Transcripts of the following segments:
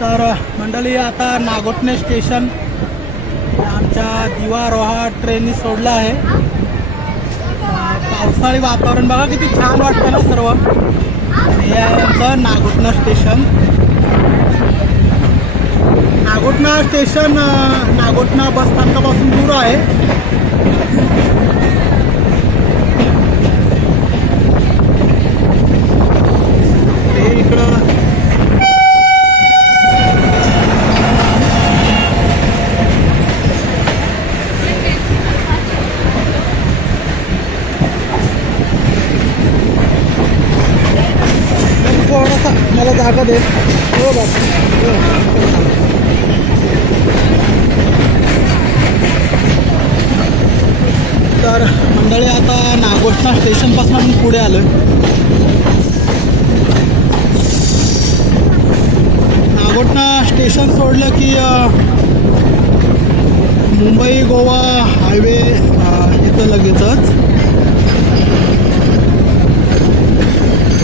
तर मंडळी आता नागोठणे स्टेशन आमच्या दिवा रोहा ट्रेननी सोडलं आहे. पावसाळी वातावरण बघा किती छान वाटतं ना सर्व. हे आहे आमचं नागोठणा स्टेशन. नागोठणा स्टेशन नागोठणा बस स्थानकापासून दूर आहे. हे इकडं थोडासा मला जागा दे. हो बाबा. तर मंडळी आता नागोठणा स्टेशनपासून पुढे आलो. नागोठणा स्टेशन सोडलं की मुंबई गोवा हायवे येतं लगेचच.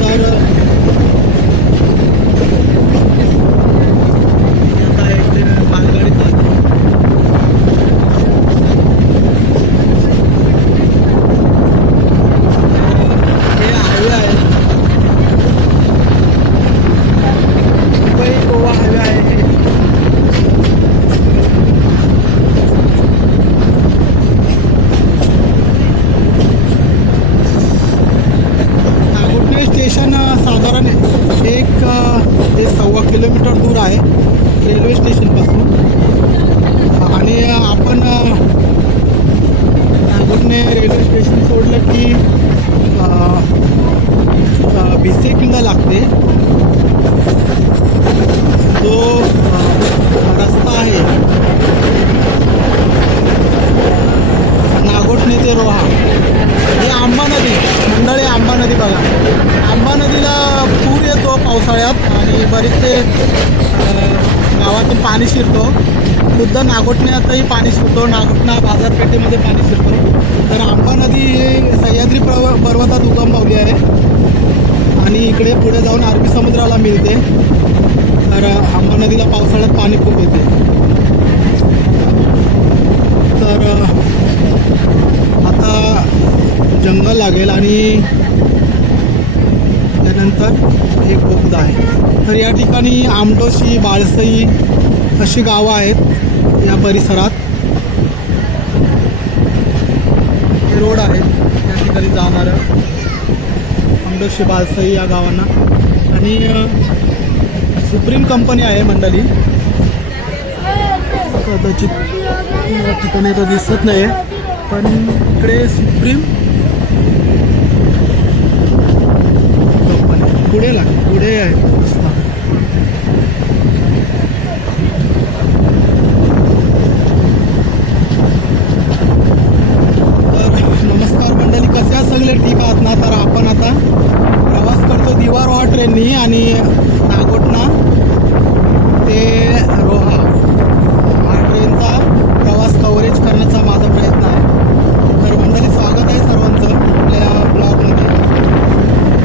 तर आता इथे मालगाडी चालते. हे हायवे आहे, मुंबई गोवा हायवे आहे. नागोठणे स्टेशन साधारण 1 ते 1.25 किलोमीटर दूर आहे रेल्वे स्टेशनपासून. आणि आपण नागोठणे रेल्वे स्टेशन सोडलं की भिसे लागते. जो रस्ता आहे नागोठणे ते रोहा, हे आंबा नदी मंडळी. आंबा नदी बघा. आंबा नदीला पूर येतो पावसाळ्यात आणि बरेचसे गावातून पाणी शिरतो. खुद्द नागोठण्यातही पाणी शिरतो, नागोठणा बाजारपेठेमध्ये पाणी शिरतो. तर आंबा नदी ही सह्याद्री पर्वतात उगम पावली आहे आणि इकडे पुढे जाऊन अरबी समुद्राला मिळते. तर आंबा नदीला पावसाळ्यात पाणी खूप येते. तर आता जंगल लागेल आणि त्यानंतर एक बोगदा आहे. तर या ठिकाणी आमडोशी, बाळसई अशी गावं आहेत या परिसरात. हे रोड आहेत या ठिकाणी जाणारं, आमडोशी, बाळसई या गावांना. आणि सुप्रीम कंपनी आहे मंडळी. कदाचित या ठिकाणी तर दिसत नाही, पण इकडे सुप्रीम कंपनी पुढे आहे. नमस्कार मंडळी, कसे आहात सगळे? ठीक आहात ना? तर आपण आता प्रवास करतो दिवा रोहा ट्रेननी आणि नागोठणा ते रोहा हा ट्रेनचा प्रवास कव्हरेज करण्याचा माझा प्रयत्न आहे. तर मंडळी स्वागत आहे सर्वांचं आपल्या ब्लॉगमध्ये.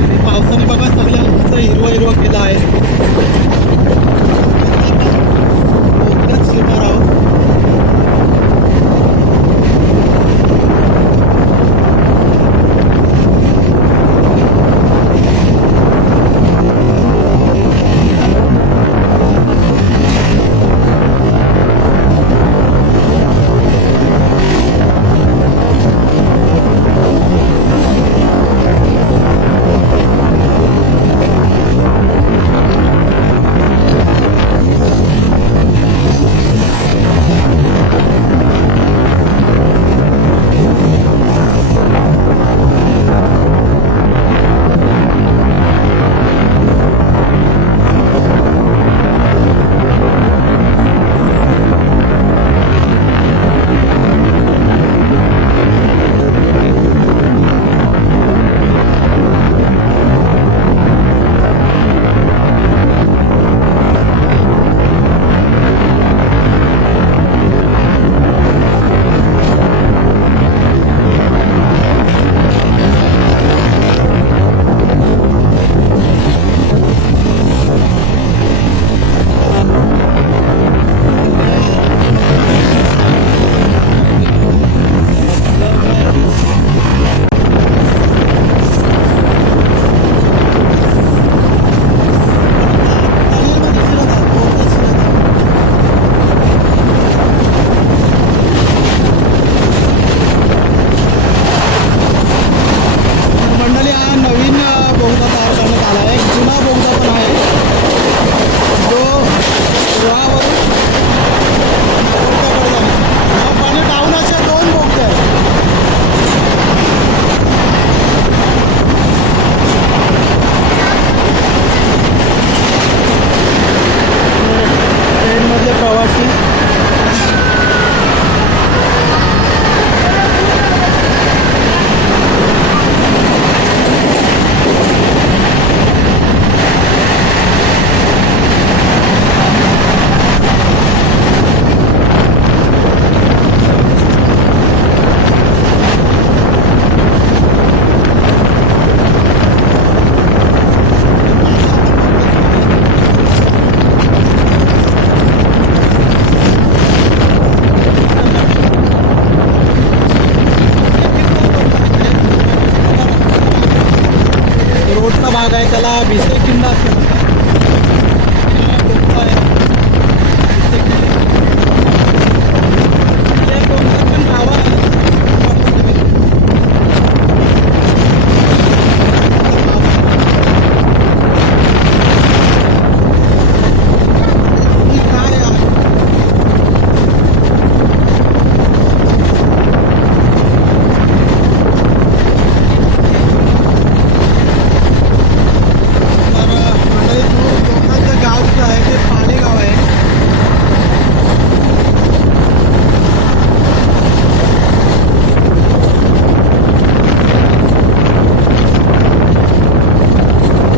आणि पावसाने बघा सगळं हिरवं केलं आहे. बोगद्यात शिरणार आहोत. आहे त्याला भिसे किल्ला असं म्हणतात. हा डोंगर आहे भिसे किल्ले. हे डोंगर पण गावं आहे. ही काय आहे? तर मंडळी लोकांचं गाव जे आहे ते पालेगाव आहे.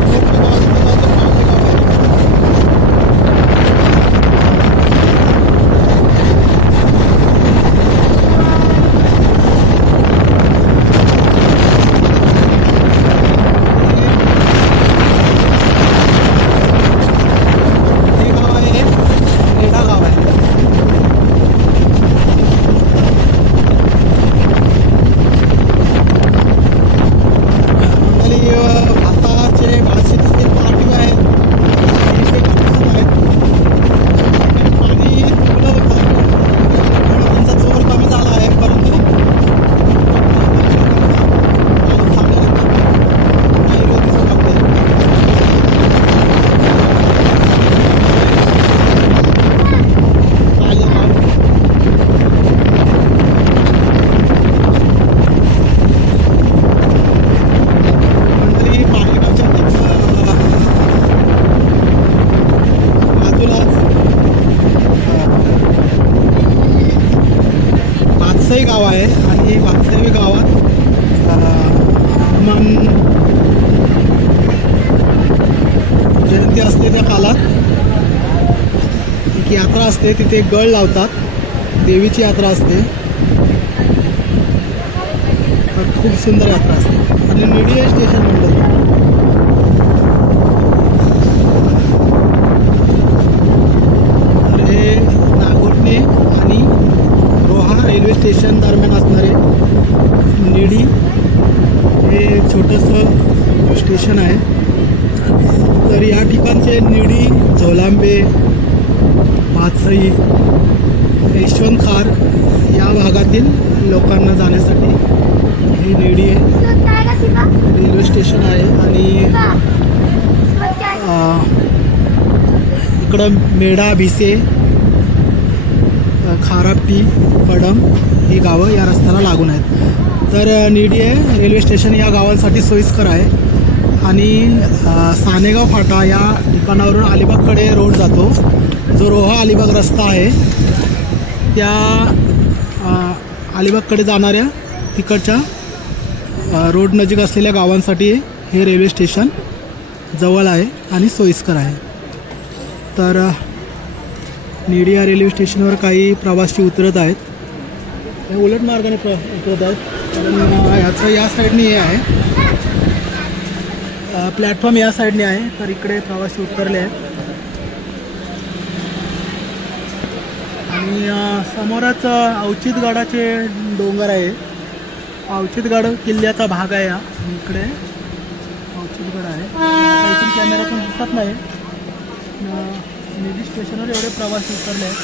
मोठं गाव असतं तर पालेगाव आहे. हे गाव आहे रेडा गाव आहे. मंडळी भाताचे भातशेतीचे जे पाठी आहेत ते इथे दिसत आहेत. ते पाणी तुंबलं होतं त्यांचा जोर कमी झाला आहे परंतु पाऊस थांबल्यानंतर पुन्हा हिरवं दिसू लागते. पालेगाव मंडळी पालेगावच्या बाजूलाच भातसई गाव आहे आणि भातसई गावात हनुमान जयंती असते त्या काळात एक यात्रा असते. तिथे एक गळ लावतात. देवीची यात्रा असते. तर खूप सुंदर यात्रा असते. आणि मीडिया स्टेशन म्हणलं तर हे नागोठणे आणि रोहा रेल्वे स्टेशन दरम्यान असणारे निडी हे छोटंसं स्टेशन आहे. तर या ठिकाणचे निडी, झोलांबे, भातसई, यशवंत खार या भागातील लोकांना जाण्यासाठी हे निडी रेल्वे स्टेशन आहे. आणि इकडं मेढा, भिसे, खारापटी, बडम ही गावं या रस्त्याला लागून आहेत. तर निडी आहे रेल्वे स्टेशन या गावांसाठी सोयीस्कर आहे. आणि सानेगाव फाटा या ठिकाणावरून अलिबागकडे रोड जातो. जो रोहा अलिबाग रस्ता आहे त्या अलिबागकडे जाणाऱ्या तिकडच्या रोड नजीक असलेल्या गावांसाठी हे रेल्वे स्टेशन जवळ आहे आणि सोयीस्कर आहे. तर निडी या रेल्वे स्टेशनवर काही प्रवासी उतरत आहेत. हे उलट मार्गाने उतरत आहेत कारण ह्याचं या साईडने हे आहे प्लॅटफॉर्म या साईडने आहे. तर इकडे प्रवासी उतरले आहेत. आणि समोरच अवचितगडाचे डोंगर आहे. अवचितगड किल्ल्याचा भाग आहे हा. इकडे अवचितगड आहे. इथून कॅमेऱ्यातून दिसत नाही. निडी स्टेशनवर एवढे प्रवासी उतरले आहेत.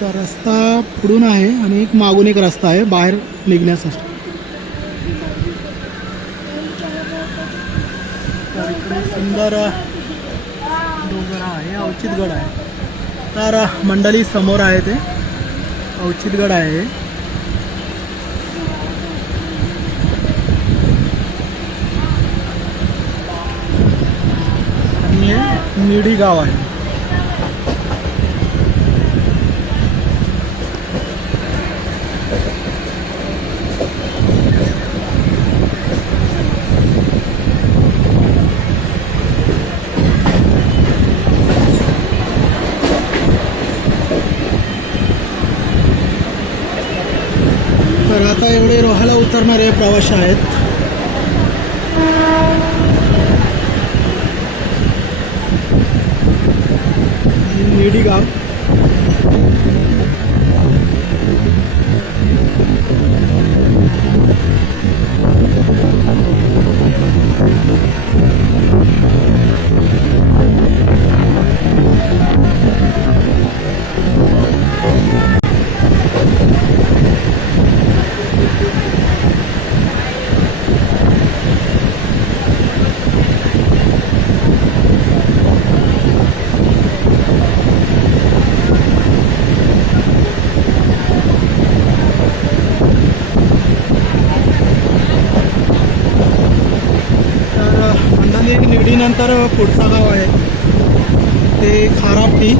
तर रस्ता पुढून आहे आणि एक मागून एक रस्ता आहे बाहेर निघण्यासाठी. तर इकडे सुंदर डोंगर आहे अवचितगड आहे. तर मंडळी समोर आहे ते अवचितगड आहे. आणि हे निडी गाव आहे. तर आता एवढे रोहाला उतरणारे प्रवासी आहेत. निडी गाव नंतर पुढचा गाव आहे ते खारापटी.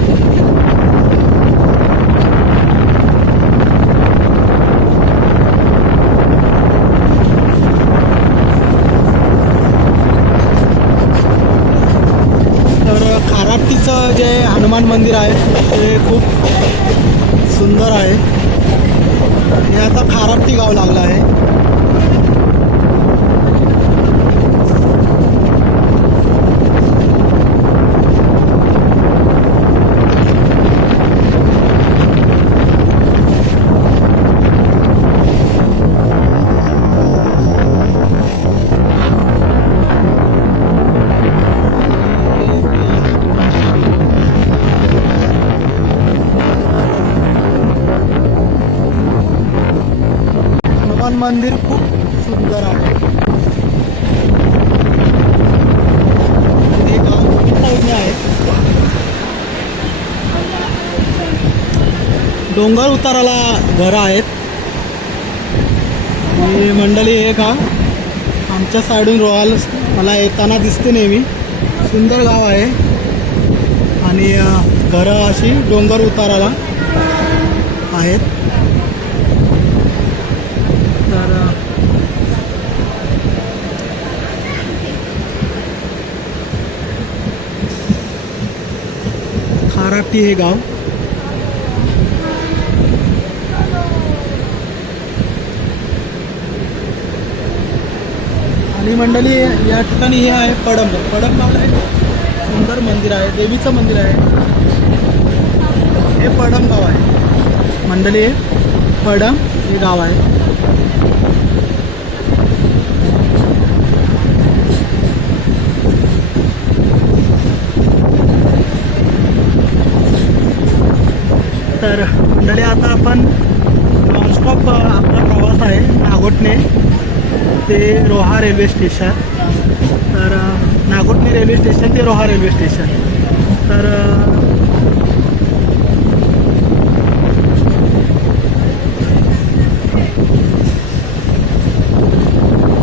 तर खारापटीचं जे हनुमान मंदिर आहे ते खूप सुंदर आहे. हे आता खारापटी गाव लागलं आहे. हनुमान मंदिर खूप सुंदर आहे. हे गाव साईडने आहे. डोंगर उताराला घरं आहेत. आणि मंडळी हे का आमच्या साईडून रोहाल मला येताना दिसते नेहमी. सुंदर गाव आहे आणि घरं अशी डोंगर उताराला आहेत. तर खारापटी हे गाव. आणि मंडळी या ठिकाणी हे आहे पडमगाव आहे. सुंदर मंदिर आहे, देवीचं मंदिर आहे. हे पडमगाव आहे मंडळी. पडम हे गाव आहे. तर मंडळी आता आपण नॉनस्टॉप आपला प्रवास आहे नागोठणे ते रोहा रेल्वे स्टेशन. तर नागोठणे रेल्वे स्टेशन ते रोहा रेल्वे स्टेशन. तर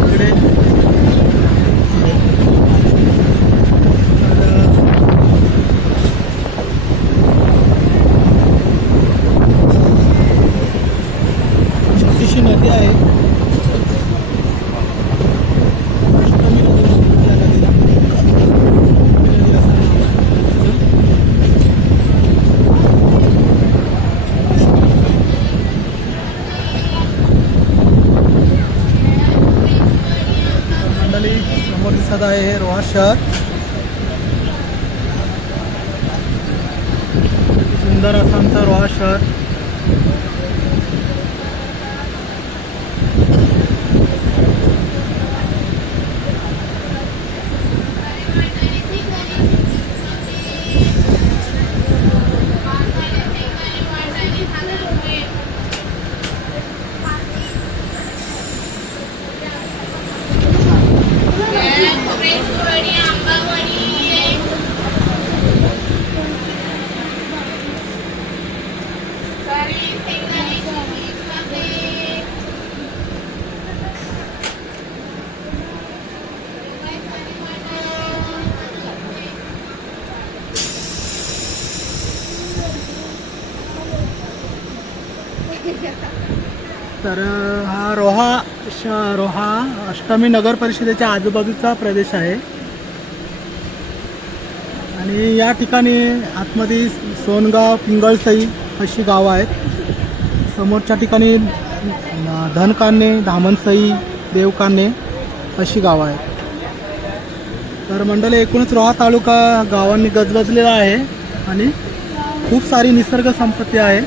इकडे छोटीशी नदी आहे. अष्टमी नदी म्हणतात या नदीला. नदीला मंडळी समोर दिसत आहे हे रोहा शहर. सुंदर असं आमचं रोहा शहर. तर हा रोहा अष्टमी नगर परिषदेच्या आजूबाजूचा प्रदेश आहे. आणि या ठिकाणी आतमध्ये सोनगाव, पिंगळसई अशी गावं आहेत. समोरच्या ठिकाणी धनकान्हे, धामणसई, देवकान्हे अशी गावं आहेत. तर मंडळी एकूणच रोहा तालुका गावांनी गजबजलेला आहे आणि खूप सारी निसर्ग संपत्ती आहे.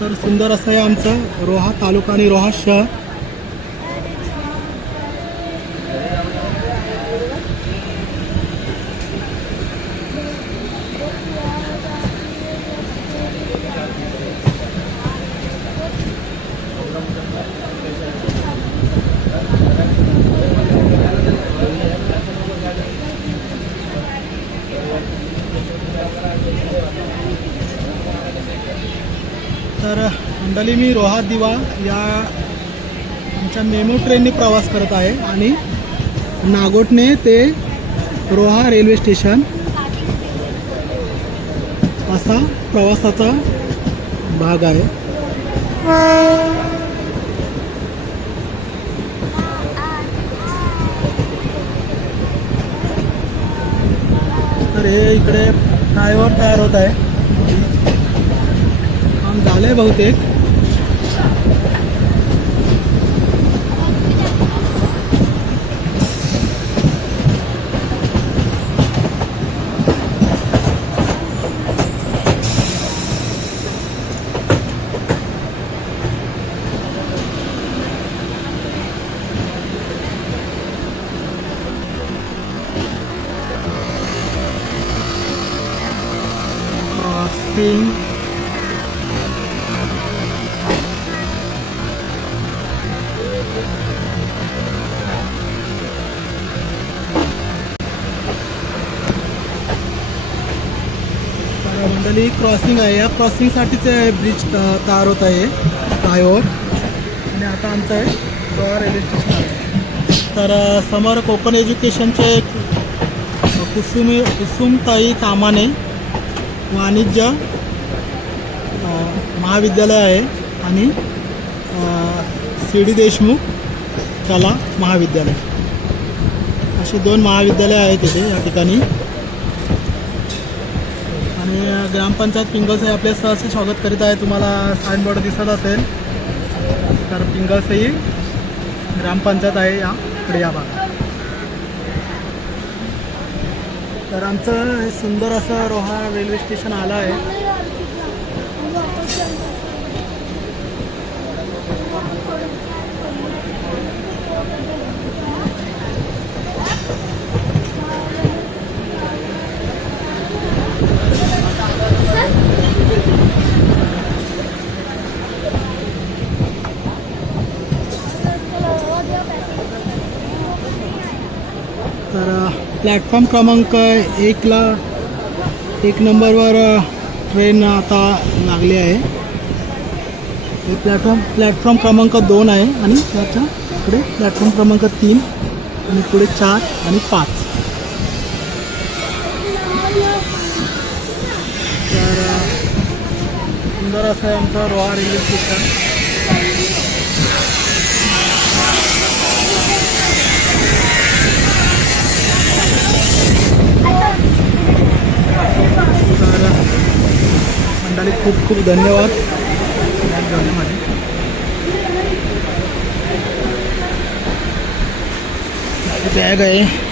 तर सुंदर असं आहे आमचं रोहा तालुका आणि रोहा शहर. तर मंडळी मी रोहा दिवा या आमच्या मेमो ट्रेनने प्रवास करत आहे आणि नागोठणे ते रोहा रेल्वे स्टेशन असा प्रवासाचा भाग आहे. तर हे इकडे फ्लायओव्हर तयार होत आहे. काम झालंय बहुतेक. क्रॉसिंग मंडळी क्रॉसिंग आहे. या क्रॉसिंगसाठीच ब्रिज तयार होत आहे फ्लायओव्हर. आणि आता आमचं आहे रोहा रेल्वे स्टेशन आहे. तर समोर कोकण एज्युकेशनचे कुसुमताई कामाने वाणिज्य महाविद्यालय आहे आणि सी.डी. देशमुख कला महाविद्यालय असे 2 महाविद्यालय आहेत इथे या ठिकाणी. आणि ग्रामपंचायत पिंगळसई आपले सहर्ष स्वागत करीत आहे. तुम्हाला साईनबोर्ड दिसत असेल तर पिंगळसई ग्रामपंचायत आहे या इकडे या भागात. तर आमचं हे सुंदर असं रोहा रेल्वे स्टेशन आलं आहे. तर प्लॅटफॉर्म क्रमांक 1 नंबरवर ट्रेन आता लागली आहे. हे प्लॅटफॉर्म क्रमांक 2 आहे आणि त्याच्या पुढे प्लॅटफॉर्म क्रमांक 3 आणि पुढे 4 आणि 5. तर सुंदर असं आहे आमचं रोहा रेल्वे स्टेशन. तर मंडळी खूप खूप धन्यवाद घेण्यामध्ये. बॅग आहे.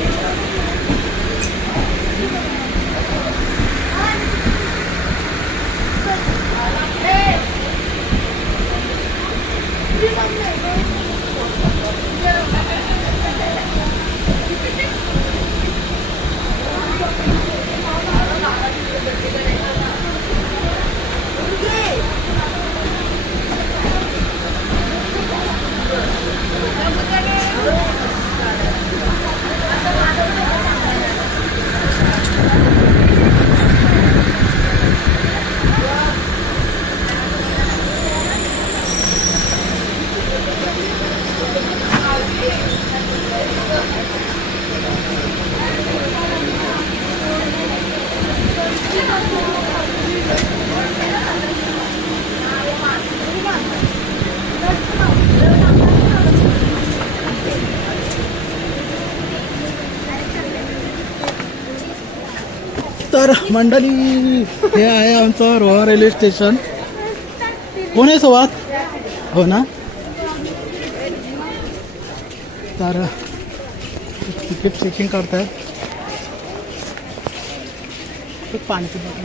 तर मंडळी हे आहे आमचं रोहा रेल्वे स्टेशन. कोण आहे सोबत? हो ना. तर तिकीट चेकिंग करतायत. पाण्याची बॉटल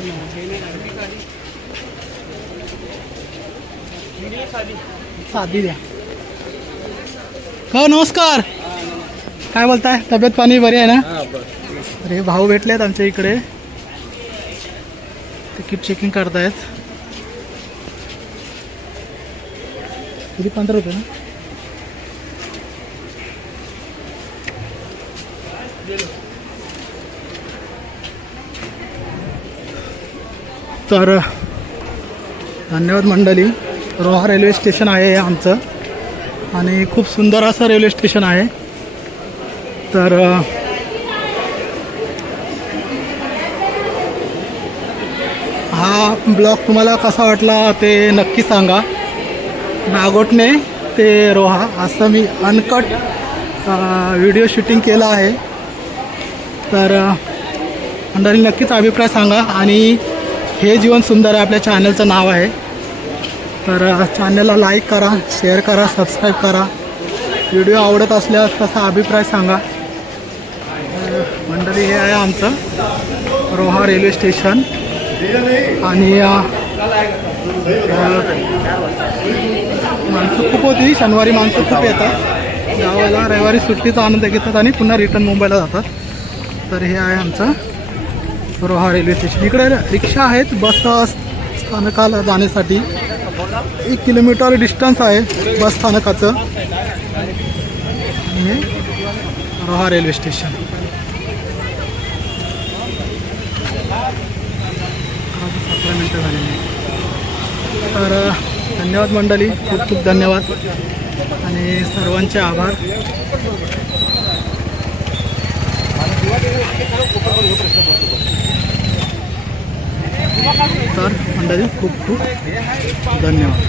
साधी द्या. हो नमस्कार. काय बोलताय? तब्येत पाणी बरी आहे ना? अरे भाऊ भेटलेत आमच्या इकडे. तिकीट चेकिंग करतायत. किती 15 रुपये ना? तर धन्यवाद मंडळी. रोहा रेल्वे स्टेशन आहे हे आमचं आणि खूप सुंदर असं रेल्वे स्टेशन आहे. तर हा ब्लॉग तुम्हाला कसा वाटला ते नक्की सांगा. नागोठणे ते रोहा असं मी अनकट व्हिडिओ शूटिंग केला आहे. तर मंडळी नक्कीच अभिप्राय सांगा. आणि हे जीवन सुंदर आहे आपल्या चॅनलचं नाव आहे. तर चॅनलला लाईक करा, शेअर करा, सबस्क्राईब करा. व्हिडिओ आवडत असल्यास तसा अभिप्राय सांगा. मंडळी हे आहे आमचं रोहा रेल्वे स्टेशन. आणि माणसं खूप होती, शनिवारी माणसं खूप येतात गावाला, रविवारी सुट्टीचा आनंद घेतात आणि पुन्हा रिटर्न मुंबईला जातात. तर हे आहे आमचं रोहा रेल्वे स्टेशन. इकडे रिक्षा आहेत बस स्थानकाला जाण्यासाठी. 1 किलोमीटर डिस्टन्स आहे बस स्थानकाचं. आणि हे रोहा रेल्वे स्टेशन. 17 मिनटं झालेली. तर धन्यवाद मंडळी, खूप खूप धन्यवाद आणि सर्वांचे आभार. तर मंडळी खूप खूप धन्यवाद.